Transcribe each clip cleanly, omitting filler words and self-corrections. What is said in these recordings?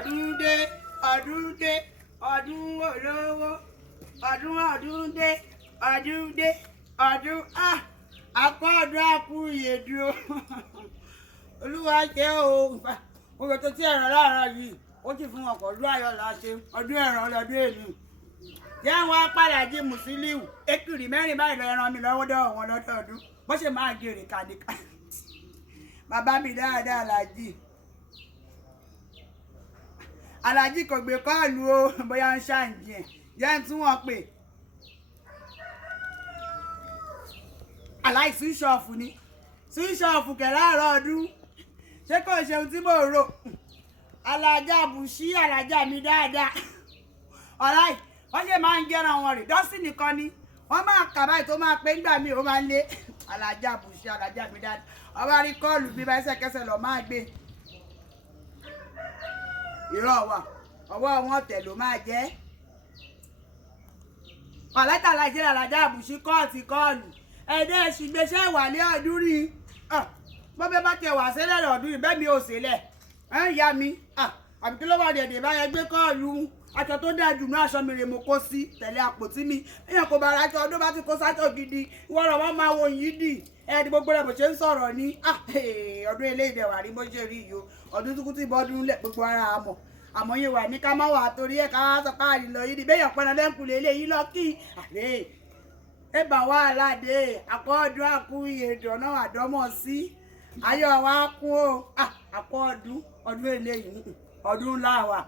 ọdún dé ọdún dé ọdún olówó ọdún dé ọdún akọ́ọ̀dún àkú ìyèdùn olúwa jẹ́ o oye tó tí ẹ̀rọ láàárọ̀ yìí ó ti fún ọkọ̀ ọdún ayọ̀ láti ọdún ẹ̀rọ ọdún èlú jẹ́ wọn padà jí mùsílíù ekiri mẹ́rin báyìí lọ ẹran mi lọ́wọ́ dọ̀ wọn lọ́dọọdún bó ṣe máa gèrè kàdíkà bàbá mi dáadáa aláàjì kò gbé kọ́ọ̀lù o bóyá ń ṣàǹjì ẹ̀ jẹ́ ń tún wọn pè aláì síṣọ́ọ̀fù ni síṣọ́ọ̀fù kẹ̀lá àárọ̀ ọdún ṣé kò ṣe ohun tí mò ń rò alájà bùṣí alájà mi dáadáa ọ̀láì wọ́n ṣe máa ń gẹ́ran wọn rè dọ́sì nìkan ni wọ́n máa kà báyìí tó máa pé ńgbà míì ó máa ń lé alájà bùṣí alájà mi dáadáa ọba rí kọ́ọ̀lù bí bá ẹsẹ̀kẹsẹ̀ lọ máa gbé irọ́ wà ọwọ́ wọn tẹ̀ ló máa jẹ́ ọ̀lẹ́tà láìsí alájà bùṣí kọ́ọ̀lù ẹ̀dẹ́ ìṣìgbésẹ̀ wà ní ọdún rí bọ́bẹ́ bá tẹ wà sílẹ̀ lọ́dún ìbẹ́ mi ò sílẹ̀ ẹ̀ ń ya mi àbí kí ló wà dẹ̀dẹ̀ báyẹn gbé kọ́ọ̀lù aṣọ tó dáa jù ní aṣọ mi rè mo kó sí tẹ̀lé àpótí mi èèyàn kò bá ara aṣọ ọdún bá ti kó sáṣọ gidi ìwọ rẹ̀ wọ́n máa wo yìí dì ẹ̀ẹ́dì gbogbo rẹ̀ bó ṣe ń sọ̀rọ̀ ní ọdún eléyìí dẹ̀ wà rí bó ṣe rí yìí o ọdún tuntun ti bọ́dún lẹ̀ gbogbo ara àmọ̀ àmọ́ yẹn wà ní ká má wà torí ẹ̀ ká sọ pé àrìlọ yìí bẹ́yàn pẹ́ẹ́nà lẹ́kùnlé eléyìí lọ kí àlẹ́ ẹ bá wà aládé àkọ́ọ̀dún àkú ìyèdùn náà àdọ́mọ̀ sí ayọ̀ wa kún o àkọ́ọ̀dún ọdún eléyìí ọdún ńlá wa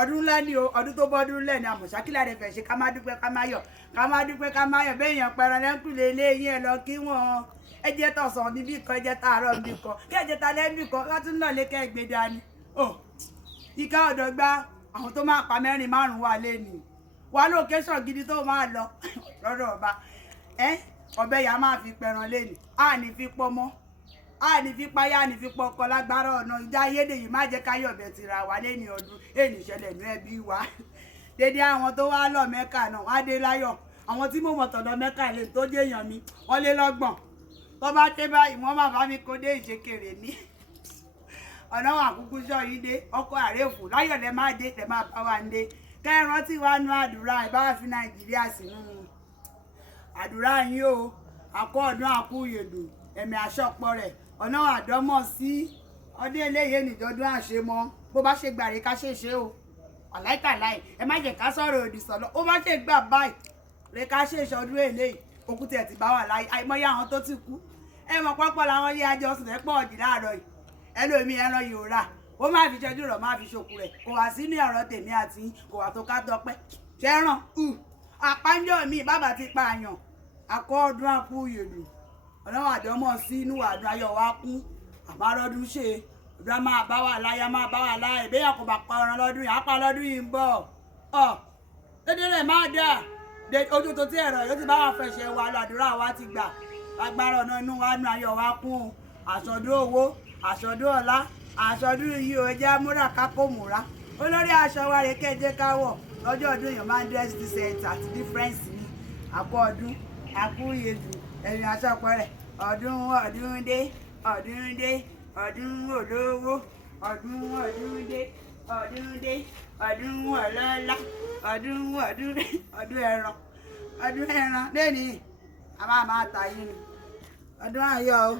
ọdún ńlá ni o ọdún tó bọ́dún lẹ̀ ní àmọ̀ṣákìlá rẹ̀ fẹ̀ ṣe ká má dúpẹ́ ká má yọ̀ bẹ́yàn pẹ́ẹ́nà lẹ́kùnlé eléyìí ẹ̀ lọ kí wọ́n ẹjẹ́ tọ̀sán níbí kan ẹjẹ́ tààrọ̀ níbí kan kí ẹjẹ́ ta lẹ́bí kan látún náà lé kẹ́ gbé dání ìka ọ̀dọ̀ gba àwọn tó máa pa mẹ́rin márùn-ún wà lẹ́nu wà lókẹ́sàn gidi tó máa lọ lọ́dọ̀ ọba ọbẹ̀ yà máa fi pẹran lẹ́nu a ní fi pọmọ a ní fi páyà a ní fi pọkọ lágbára ọ̀nà ìjà ayédè yìí má jẹ́ káyọ̀ bẹ̀ tìra wà lẹ́nu ọdún èyí ìṣẹ̀lẹ̀ ní ẹbí wa dédé àwọn tó wá lọ mẹ́kà náà wá dé láyọ̀ àwọn tí mo mọ̀ tọ̀dọ̀ mẹ́kà lè tó dé èèyàn mi wọ́n lé lọ́gbọ̀n tó bá dé báyìí wọ́n má bá mi kó dé ìṣekèrè ní ọ̀nà àkúkú sọ yìí dé ọkọ̀ àrèfù láyọ̀ lẹ máa dé lẹ máa bá wa ń dé kẹ́ran tí wàá nu àdúrà ìbáwá fi nàìjíríà sínú àdúrà yín o àkọ́ọ̀dún àkú ìyèdùn ẹ̀mí àṣọpọ̀ rẹ̀ ọ̀nà àdọ́mọ̀ sí ọdún eléyìí nìjọdún àṣemọ́ bó bá ṣe gbàrí ká ṣèṣe o àláìkàláì ẹ má jẹ́ ká sọ̀rọ̀ òdì sọ̀lọ́ ó bá ṣe gbà báyìí rẹ ká ṣèṣe ọdún eléyìí òkú tiẹ̀ ti bá wà láyé àìmọye àwọn tó ti kú ẹ mọ̀ pápọ̀ làwọn ilé ajọ́ sùn tẹ́ pọ̀ ọ̀dì láàárọ̀ yìí ẹlòmí ẹran yóò rà ó máa fi ṣẹ́jú rọ̀ máa fi ṣòkù rẹ̀ kò wá sí ní ọ̀rọ̀ tèmi àti kò wá tó ká dọpẹ́ ṣẹ́ràn àpáńjọ́ mi bàbá ti pààyàn àkọ́ọ̀dún àkú ìyèdùn ọlọ́run àjọmọ̀ sí inú àdùn ayọ̀ wa kún àmárọ́dún ṣe ọdún máa bá wà láyà máa bá wà láyà ìbéyàn kò bá pa ọ̀ràn lọ́dún yìí àpá lọ́dún yìí ń bọ̀ dédé rẹ̀ máa dà ojú tó ti ẹ̀rọ yóò ti bá wà fẹsẹ̀ wà lọ́dúnrà wa ti gbà agbára ọ̀nà inú wa nù ayọ̀ wa kún àsọdún owó àsọdún ọlá àsọdún yìí ò jẹ́ múra kákó múra olórí aṣọ wa rè kéje káwọ̀ lọ́jọ́ ọdún èèyàn máa ń dress decent àti difference ní àkọ́ ọdún àkú ìyèdùn ẹ̀yìn aṣọ́pọ̀ rẹ̀ ọdún dé ọdún olówó ọdún dé ọdún ọlọ́lá ọdún ẹran lẹ́nìí a máa ta yín ni ọdún ayọ̀ o.